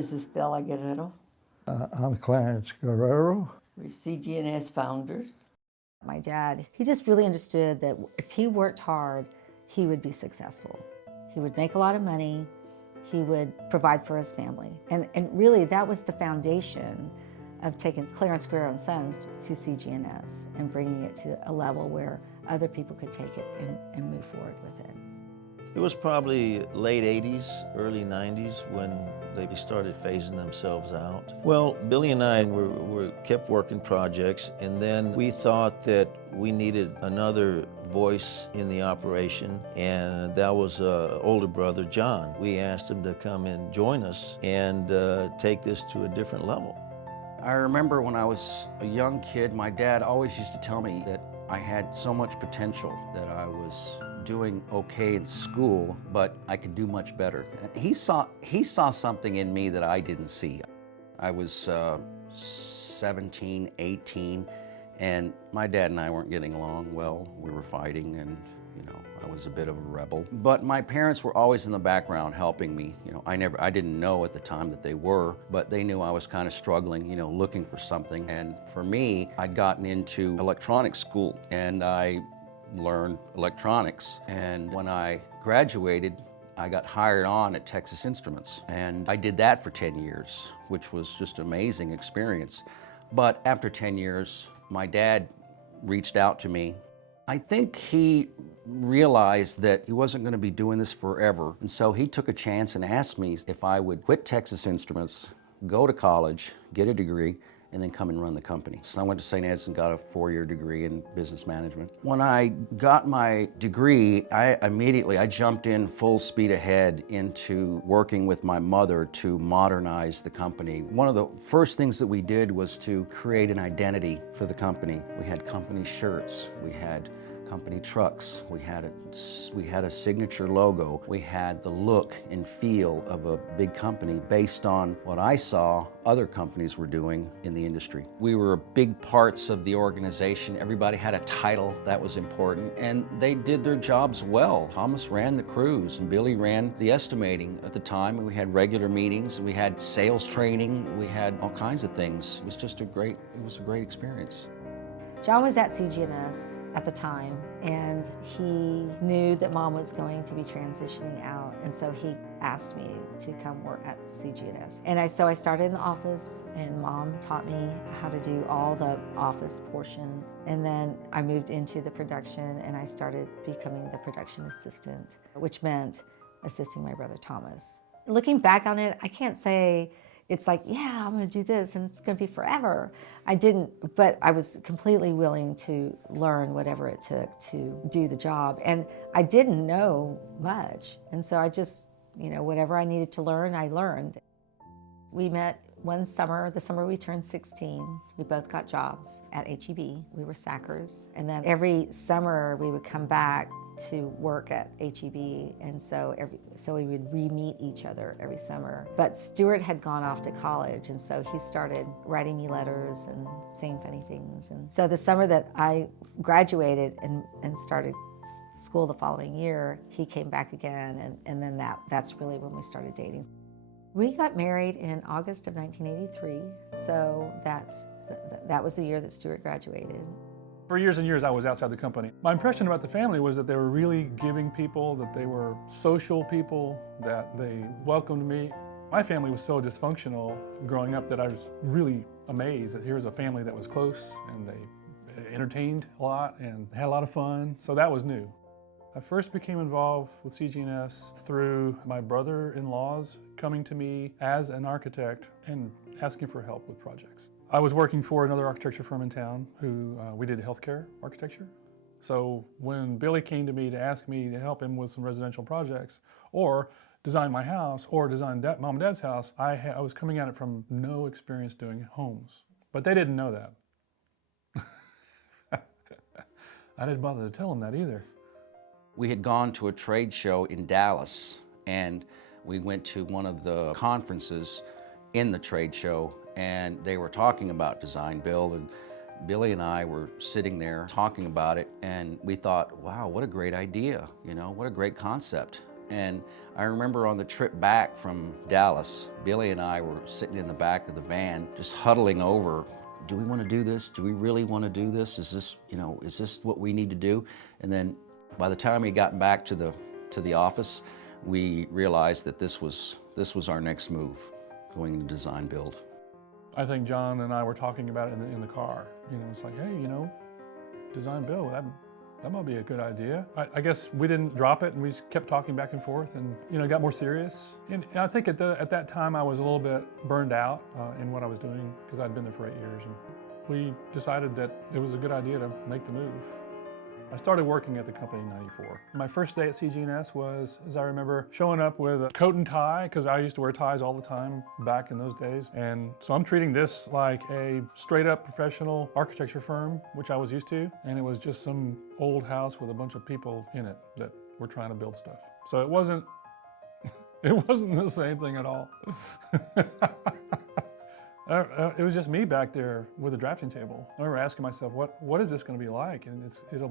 Mrs. Stella Guerrero. I'm Clarence Guerrero. We're CG&S founders. My dad, he just really understood that if he worked hard, he would be successful. He would make a lot of money, he would provide for his family. And really that was the foundation of taking Clarence Guerrero and Sons to CG&S and bringing it to a level where other people could take it and move forward with it. It was probably late 80s, early 90s when they started phasing themselves out. Well, Billy and I kept working projects, and then we thought that we needed another voice in the operation, and that was older brother, John. We asked him to come and join us and take this to a different level. I remember when I was a young kid, my dad always used to tell me that I had so much potential, that I was doing okay in school, but I could do much better. He saw something in me that I didn't see. I was 17, 18, and my dad and I weren't getting along well. We were fighting, and I was a bit of a rebel. But my parents were always in the background helping me. I didn't know at the time that they were, but they knew I was kind of struggling, looking for something. And for me, I'd gotten into electronics school, and I learned electronics. And when I graduated, I got hired on at Texas Instruments. And I did that for 10 years, which was just an amazing experience. But after 10 years, my dad reached out to me. I think he realized that he wasn't going to be doing this forever. And so he took a chance and asked me if I would quit Texas Instruments, go to college, get a degree, and then come and run the company. So I went to St. Ed's and got a 4-year degree in business management. When I got my degree, I jumped in full speed ahead into working with my mother to modernize the company. One of the first things that we did was to create an identity for the company. We had company shirts, we had company trucks, we had a signature logo, we had the look and feel of a big company based on what I saw other companies were doing in the industry. We were big parts of the organization. Everybody had a title that was important, and they did their jobs well. Thomas ran the crews, and Billy ran the estimating at the time, and we had regular meetings, and we had sales training, we had all kinds of things. It was just a great experience. John was at CG&S at the time, and he knew that Mom was going to be transitioning out, and so he asked me to come work at CG&S. And so I started in the office, and Mom taught me how to do all the office portion. And then I moved into the production, and I started becoming the production assistant, which meant assisting my brother Thomas. Looking back on it, I can't say it's like, yeah, I'm gonna do this and it's gonna be forever. I didn't, but I was completely willing to learn whatever it took to do the job. And I didn't know much. And so I just, whatever I needed to learn, I learned. We met one summer, the summer we turned 16. We both got jobs at HEB. We were sackers. And then every summer we would come back to work at HEB, and so we would re-meet each other every summer. But Stewart had gone off to college, and so he started writing me letters and saying funny things. And so the summer that I graduated and started school the following year, he came back again, and then that's really when we started dating. We got married in August of 1983, so that was the year that Stewart graduated. For years and years, I was outside the company. My impression about the family was that they were really giving people, that they were social people, that they welcomed me. My family was so dysfunctional growing up that I was really amazed that here was a family that was close, and they entertained a lot and had a lot of fun, so that was new. I first became involved with CG&S through my brother-in-laws coming to me as an architect and asking for help with projects. I was working for another architecture firm in town who we did healthcare architecture. So when Billy came to me to ask me to help him with some residential projects or design my house or design mom and dad's house, I was coming at it from no experience doing homes. But they didn't know that. I didn't bother to tell them that either. We had gone to a trade show in Dallas, and we went to one of the conferences in the trade show, and they were talking about DesignBuild, and Billy and I were sitting there talking about it, and we thought, wow, what a great idea, what a great concept. And I remember on the trip back from Dallas, Billy and I were sitting in the back of the van, just huddling over, do we want to do this? Do we really want to do this? Is this, is this what we need to do? And then by the time we got back to the office, we realized that this was our next move, going into DesignBuild. I think John and I were talking about it in the car. It's like, hey, DesignBuild, that might be a good idea. I guess we didn't drop it, and we just kept talking back and forth, and it got more serious. And I think at that time I was a little bit burned out in what I was doing, because I'd been there for 8 years, and we decided that it was a good idea to make the move. I started working at the company in '94. My first day at CG&S was, as I remember, showing up with a coat and tie, because I used to wear ties all the time back in those days. And so I'm treating this like a straight up professional architecture firm, which I was used to. And it was just some old house with a bunch of people in it that were trying to build stuff. So it wasn't the same thing at all. It was just me back there with a drafting table. I remember asking myself, what is this going to be like? And it'll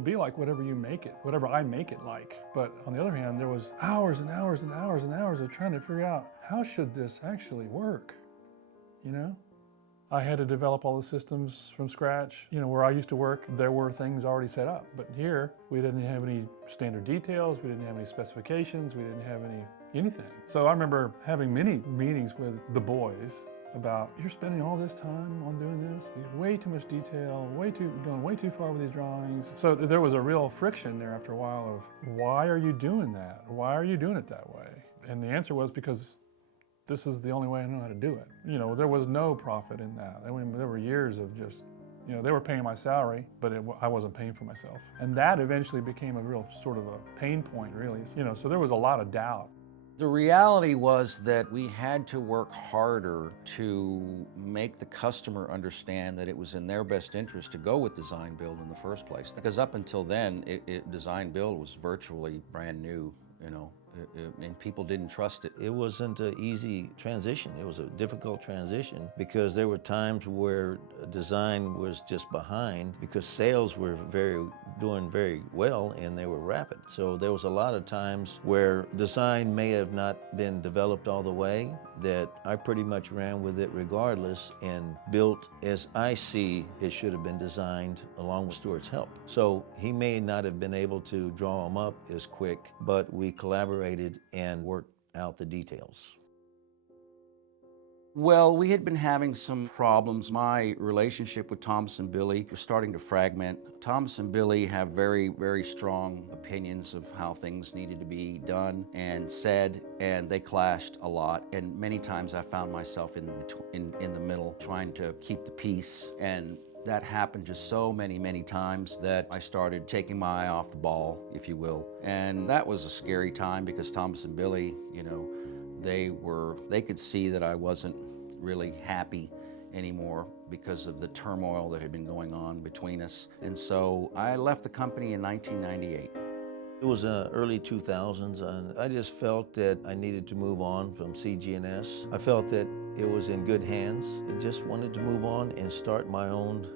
be like whatever you make it, whatever I make it like. But on the other hand, there was hours and hours and hours and hours of trying to figure out, how should this actually work? I had to develop all the systems from scratch. Where I used to work, there were things already set up. But here, we didn't have any standard details, we didn't have any specifications, we didn't have anything. So I remember having many meetings with the boys about, you're spending all this time on doing this, way too much detail, going way too far with these drawings. So there was a real friction there after a while of, why are you doing that? Why are you doing it that way? And the answer was, because this is the only way I know how to do it. There was no profit in that. I mean, there were years of just, they were paying my salary, but I wasn't paying for myself. And that eventually became a real sort of a pain point, really. So there was a lot of doubt. The reality was that we had to work harder to make the customer understand that it was in their best interest to go with DesignBuild in the first place. Because up until then, DesignBuild was virtually brand new, and people didn't trust it. It wasn't an easy transition. It was a difficult transition, because there were times where design was just behind, because sales were doing very well and they were rapid. So there was a lot of times where design may have not been developed all the way, that I pretty much ran with it regardless and built as I see it should have been designed, along with Stewart's help. So he may not have been able to draw them up as quick, but we collaborated and worked out the details. Well, we had been having some problems. My relationship with Thomas and Billy was starting to fragment. Thomas and Billy have very, very strong opinions of how things needed to be done and said, and they clashed a lot. And many times I found myself in the middle, trying to keep the peace. And that happened just so many times that I started taking my eye off the ball, if you will. And that was a scary time, because Thomas and Billy, they could see that I wasn't really happy anymore because of the turmoil that had been going on between us. And so I left the company in 1998. It was early 2000s, and I just felt that I needed to move on from CG&S. I felt that it was in good hands. I just wanted to move on and start my own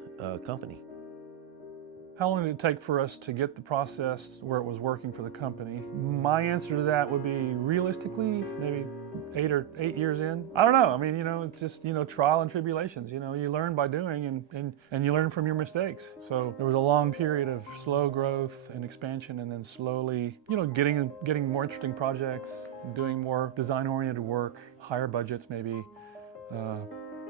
company. How long did it take for us to get the process where it was working for the company? My answer to that would be, realistically, maybe 8 years in. I don't know. I mean, it's just, trial and tribulations. You learn by doing, and you learn from your mistakes. So there was a long period of slow growth and expansion, and then slowly, getting more interesting projects, doing more design-oriented work, higher budgets maybe,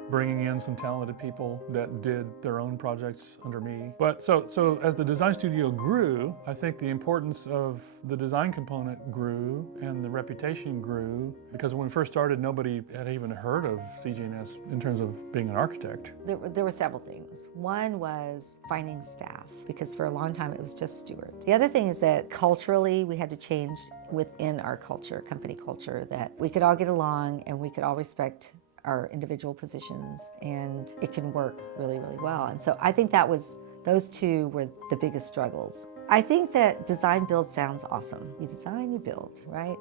bringing in some talented people that did their own projects under me. But so as the design studio grew, I think the importance of the design component grew and the reputation grew, because when we first started, nobody had even heard of CG&S in terms of being an architect. There were several things. One was finding staff, because for a long time it was just Stewart. The other thing is that culturally we had to change within our culture, company culture, that we could all get along and we could all respect our individual positions, and it can work really, really well. And so I think those two were the biggest struggles. I think that design build sounds awesome. You design, you build, right?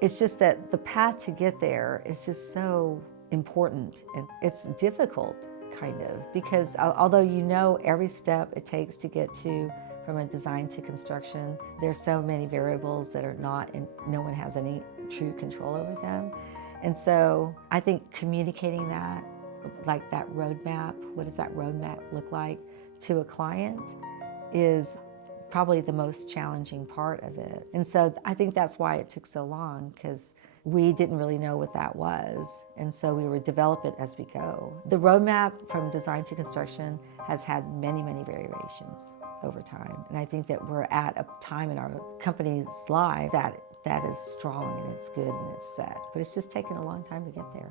It's just that the path to get there is just so important, and it's difficult, kind of, because although every step it takes to get to from a design to construction. There's so many variables that are not, and no one has any true control over them. And so I think communicating that, like that roadmap, what does that roadmap look like to a client, is probably the most challenging part of it. And so I think that's why it took so long, because we didn't really know what that was. And so we would develop it as we go. The roadmap from design to construction has had many, many variations over time. And I think that we're at a time in our company's life that is strong and it's good and it's set. But it's just taken a long time to get there.